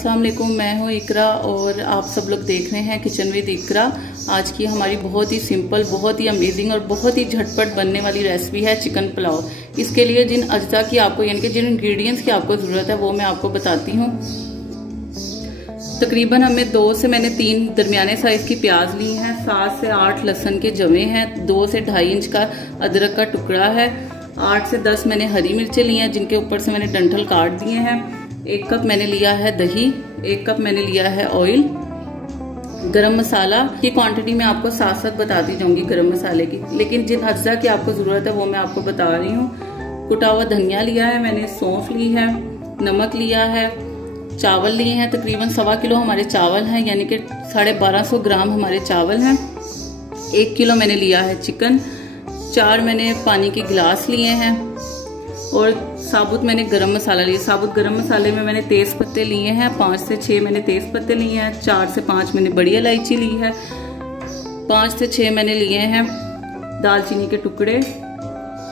अस्सलाम वालेकुम, मैं हूँ इकरा और आप सब लोग देख रहे हैं किचन विद इकरा। आज की हमारी बहुत ही सिंपल, बहुत ही अमेजिंग और बहुत ही झटपट बनने वाली रेसिपी है चिकन पुलाव। इसके लिए जिन अज्जा की आपको यानी कि जिन इंग्रेडिएंट्स की आपको ज़रूरत है वो मैं आपको बताती हूँ। तकरीबन हमें 2 से मैंने 3 दरमियाने साइज़ की प्याज ली हैं, 7 से 8 लहसुन के जवे हैं, 2 से 2.5 इंच का अदरक का टुकड़ा है, 8 से 10 मैंने हरी मिर्चें ली हैं जिनके ऊपर से मैंने डंठल काट दिए हैं। 1 कप मैंने लिया है दही, 1 कप मैंने लिया है ऑयल। गरम मसाला की क्वांटिटी मैं आपको साथ साथ बताती जाऊंगी गरम मसाले की, लेकिन जिन अज्जा की आपको ज़रूरत है वो मैं आपको बता रही हूँ। कुटा हुआ धनिया लिया है मैंने, सौंफ ली है, नमक लिया है, चावल लिए हैं तकरीबन 1.25 किलो हमारे चावल हैं, यानी कि 1250 ग्राम हमारे चावल हैं। 1 किलो मैंने लिया है चिकन, 4 मैंने पानी के गिलास लिए हैं और साबुत मैंने गरम मसाला लिया। साबुत गरम मसाले में मैंने तेज पत्ते लिए हैं, 5 से 6 मैंने तेज पत्ते लिए हैं, 4 से 5 मैंने बड़ी इलायची ली है, 5 से 6 मैंने लिए हैं दालचीनी के टुकड़े,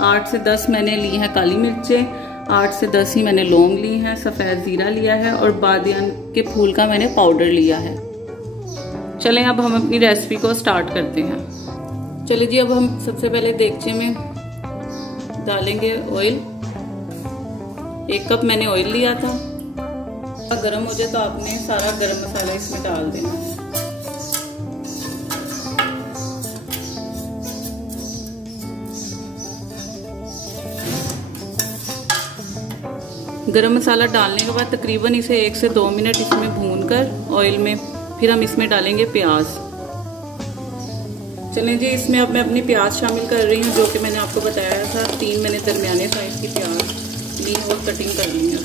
8 से 10 मैंने लिए हैं काली मिर्चें, 8 से 10 ही मैंने लौंग ली हैं, सफ़ेद ज़ीरा लिया है और बादियान के फूल का मैंने पाउडर लिया है। चलें अब हम अपनी रेसिपी को स्टार्ट करते हैं। चलिए जी, अब हम सबसे पहले देगचे में डालेंगे ऑयल। 1 कप मैंने ऑयल लिया था। गरम हो जाए तो आपने सारा गरम मसाला इसमें डाल देना है। गरम मसाला डालने के बाद तकरीबन इसे 1 से 2 मिनट इसमें भूनकर ऑयल में फिर हम इसमें डालेंगे प्याज। चलें जी, इसमें अब मैं अपनी प्याज शामिल कर रही हूँ जो कि मैंने आपको बताया था। 3 मैंने दरमियाने साइज की प्याज ली और कटिंग कर ली है।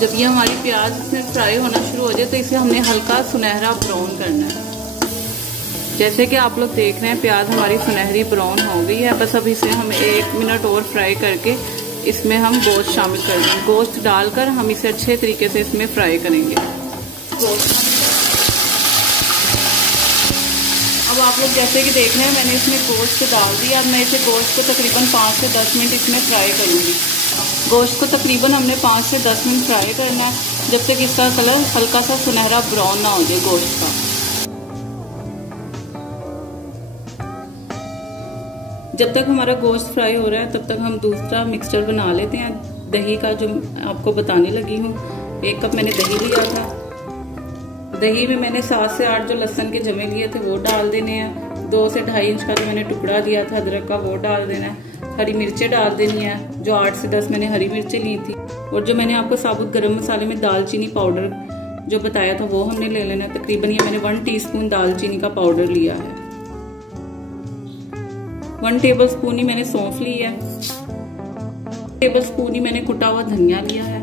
जब ये हमारी प्याज इसमें फ्राई होना शुरू हो जाए तो इसे हमने हल्का सुनहरा ब्राउन करना है। जैसे कि आप लोग देख रहे हैं प्याज हमारी सुनहरी ब्राउन हो गई है। बस अब इसे हम 1 मिनट और फ्राई करके इसमें हम गोश्त शामिल कर देंगे। गोश्त डालकर हम इसे अच्छे तरीके से इसमें फ्राई करेंगे। अब आप लोग जैसे कि देख रहे हैं मैंने इसमें गोश्त डाल दिया। अब मैं इसे गोश्त को तकरीबन 5 से 10 मिनट इसमें फ्राई करूंगी। गोश्त को तकरीबन हमने 5 से 10 मिनट फ्राई करना है जब तक इसका कलर हल्का सा सुनहरा ब्राउन ना हो जाए गोश्त का। जब तक हमारा गोश्त फ्राई हो रहा है तब तक हम दूसरा मिक्सचर बना लेते हैं दही का, जो आपको बताने लगी हूँ। 1 कप मैंने दही लिया था। दही में मैंने 7 से 8 जो लहसुन के जमे लिए थे वो डाल देने हैं। 2 से 2.5 इंच का जो मैंने टुकड़ा दिया था अदरक का वो डाल देना है। हरी मिर्चें डाल देनी है, जो 8 से 10 मैंने हरी मिर्चें ली थी। और जो मैंने आपको साबुत गरम मसाले में दालचीनी पाउडर जो बताया था वो हमने ले लेना है। तकरीबन ये मैंने 1 टीस्पून दालचीनी का पाउडर लिया है। 1 टेबल स्पून ही मैंने सौंफ ली है। 1 टेबल स्पून ही मैंने कुटा हुआ धनिया लिया है।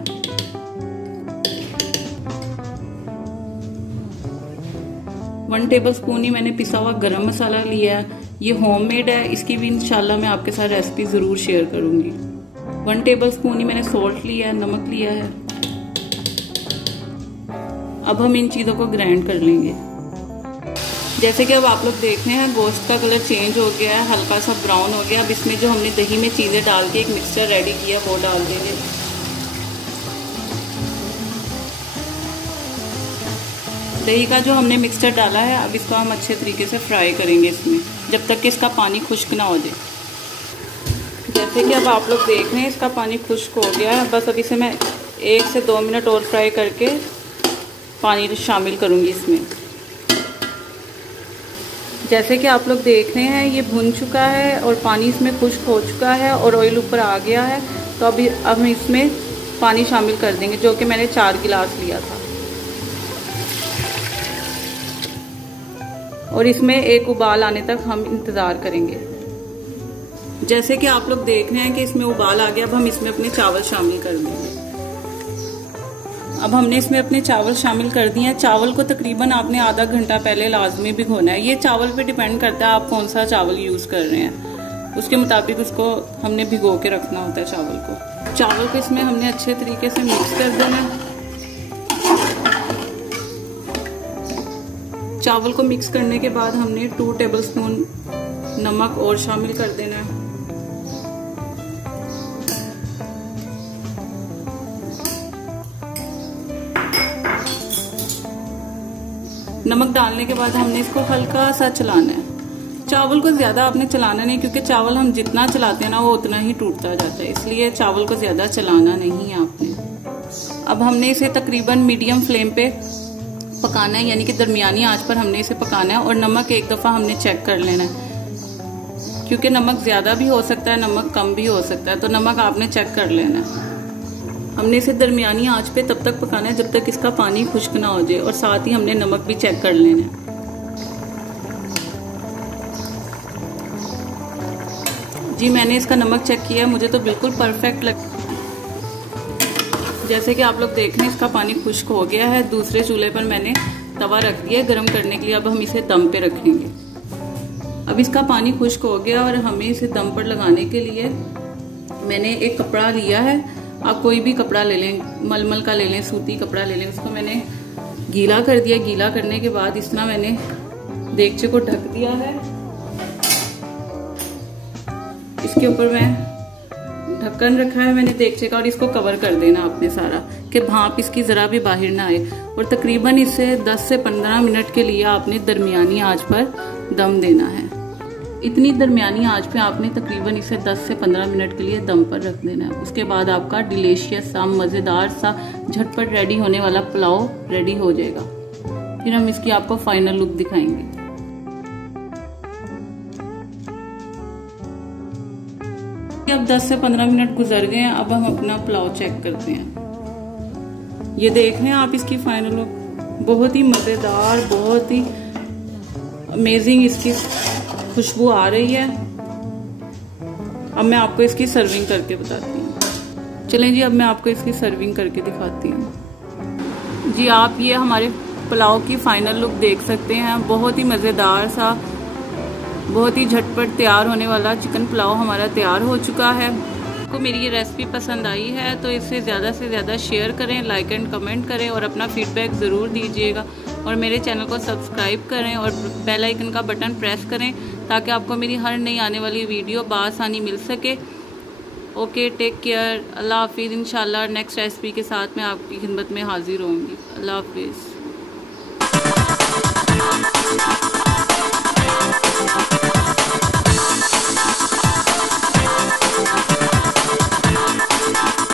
1 टेबल स्पून ही मैंने पिसा हुआ गरम मसाला लिया है। ये होममेड है, इसकी भी इंशाल्लाह मैं आपके साथ रेसिपी जरूर शेयर करूंगी। 1 टेबल स्पून ही मैंने सॉल्ट लिया है, नमक लिया है। अब हम इन चीजों को ग्राइंड कर लेंगे। जैसे कि अब आप लोग देख रहे हैं गोश्त का कलर चेंज हो गया है, हल्का सा ब्राउन हो गया। अब इसमें जो हमने दही में चीज़ें डाल के एक मिक्सचर रेडी किया वो डाल देंगे। दही का जो हमने मिक्सचर डाला है अब इसको हम अच्छे तरीके से फ्राई करेंगे इसमें, जब तक कि इसका पानी खुश्क ना हो जाए। जैसे कि अब आप लोग देख रहे हैं इसका पानी खुश्क हो गया है। बस अब इसे मैं 1 से 2 मिनट और फ्राई करके पानी शामिल करूँगी इसमें। जैसे कि आप लोग देख रहे हैं ये भुन चुका है और पानी इसमें खुश्क हो चुका है और ऑयल ऊपर आ गया है। तो अब हम इसमें पानी शामिल कर देंगे जो कि मैंने 4 गिलास लिया था। और इसमें एक उबाल आने तक हम इंतज़ार करेंगे। जैसे कि आप लोग देख रहे हैं कि इसमें उबाल आ गया। अब हम इसमें अपने चावल शामिल कर देंगे। अब हमने इसमें अपने चावल शामिल कर दिए हैं। चावल को तकरीबन आपने आधा घंटा पहले लाजमी भिगोना है। ये चावल पे डिपेंड करता है आप कौन सा चावल यूज़ कर रहे हैं, उसके मुताबिक उसको हमने भिगो के रखना होता है चावल को। चावल को इसमें हमने अच्छे तरीके से मिक्स कर देना है। चावल को मिक्स करने के बाद हमने 2 टेबल स्पून नमक और शामिल कर देना है। नमक डालने के बाद हमने इसको हल्का सा चलाना है। चावल को ज्यादा आपने चलाना नहीं, क्योंकि चावल हम जितना चलाते हैं ना वो उतना ही टूटता जाता है, इसलिए चावल को ज्यादा चलाना नहीं है आपने। अब हमने इसे तकरीबन मीडियम फ्लेम पे पकाना है, यानी कि दरमियानी आंच पर हमने इसे पकाना है। और नमक एक दफा हमने चेक कर लेना है, क्योंकि नमक ज्यादा भी हो सकता है, नमक कम भी हो सकता है, तो नमक आपने चेक कर लेना है। हमने इसे दरमियानी आंच पे तब तक पकाना है जब तक इसका पानी खुश्क ना हो जाए, और साथ ही हमने नमक भी चेक कर लेना है। जी मैंने इसका नमक चेक किया, मुझे तो बिल्कुल परफेक्ट लग, जैसे कि आप लोग देख रहे हैं इसका पानी खुश्क हो गया है। दूसरे चूल्हे पर मैंने तवा रख दिया गर्म करने के लिए। अब हम इसे दम पे रखेंगे। अब इसका पानी खुश्क हो गया और हमें इसे दम पर लगाने के लिए मैंने एक कपड़ा लिया है। आप कोई भी कपड़ा ले लें, मलमल का ले लें, सूती कपड़ा ले लें। उसको मैंने गीला कर दिया। गीला करने के बाद इस तरह मैंने देगचे को ढक दिया है। इसके ऊपर मैं ढक्कन रखा है मैंने देगचे का, और इसको कवर कर देना आपने सारा, कि भाप इसकी जरा भी बाहर ना आए। और तकरीबन इसे 10 से 15 मिनट के लिए आपने दरमियानी आंच पर दम देना है। इतनी दरमियानी आंच पे आपने तकरीबन इसे 10 से 15 मिनट के लिए दम पर रख देना है। उसके बाद आपका डिलीशियस सा, मजेदार सा, झटपट रेडी होने वाला पुलाव रेडी हो जाएगा। फिर हम इसकी आपको फाइनल लुक दिखाएंगे। अब 10 से 15 मिनट गुजर गए हैं। अब हम अपना पुलाव चेक करते हैं। ये देख रहे हैं आप इसकी फाइनल लुक, बहुत ही मजेदार, बहुत ही अमेजिंग इसकी खुशबू आ रही है। अब मैं आपको इसकी सर्विंग करके बताती हूँ। चलें जी, अब मैं आपको इसकी सर्विंग करके दिखाती हूँ। जी आप ये हमारे पुलाव की फाइनल लुक देख सकते हैं। बहुत ही मजेदार सा, बहुत ही झटपट तैयार होने वाला चिकन पुलाव हमारा तैयार हो चुका है। आपको मेरी ये रेसिपी पसंद आई है तो इसे ज़्यादा से ज़्यादा शेयर करें, लाइक एंड कमेंट करें और अपना फीडबैक ज़रूर दीजिएगा। और मेरे चैनल को सब्सक्राइब करें और बेल आइकन का बटन प्रेस करें, ताकि आपको मेरी हर नई आने वाली वीडियो बआसानी मिल सके। ओके, टेक केयर, अल्लाह हाफिज़। इंशाल्लाह नेक्स्ट रेसिपी के साथ मैं आपकी खिदमत में हाजिर होंगी। अल्लाह हाफिज़।